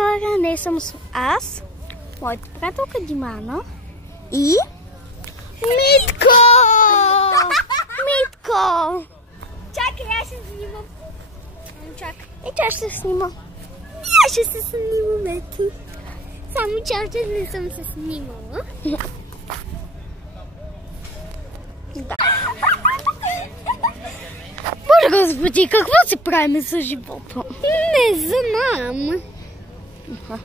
хора, днес съм с аз, моята приятелка Димана и Митко! Митко! Чакай, аз ще снимам. Чакай. И тя ще се снима. Аз ще се снимам, ти. Само че още не съм се снимала. Да. Боже господи, какво си правим с живота? Не знам. Пак.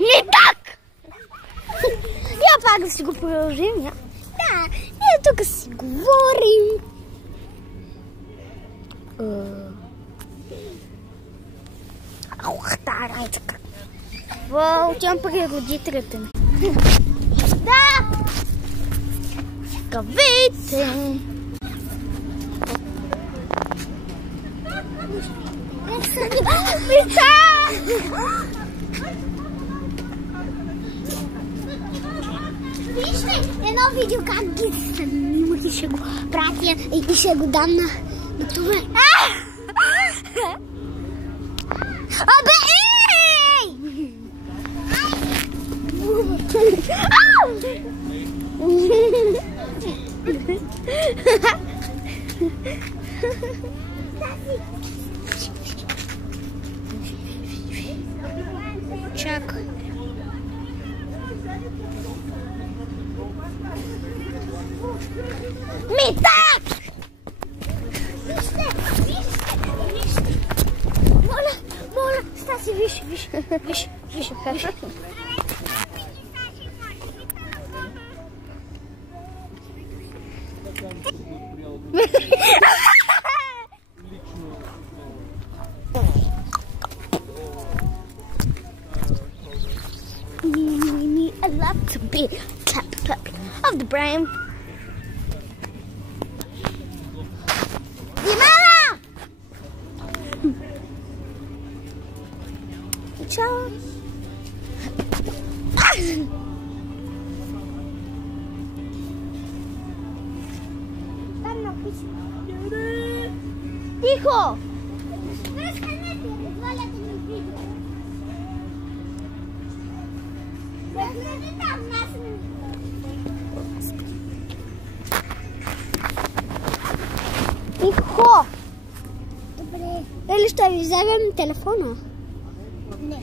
Не так! Я пак да си го продължим. Да, ние тук си говорим. Отивам при родителите ми. Да! Кавите! Вижте, едно видео как ги снимах и ще го пратя и ще го дам на това. Абе, ей! Чакай. Митак! Вижте! Моля, Стаси, виж. I love to be clap of the brain. Димана! Чао. Там напишу. Тихо! Разхванете, разваляте ми видео. Разгледай там нас. Тихо! Добре. Или ще ви вземем телефона? Не.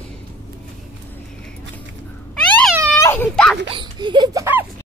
Так!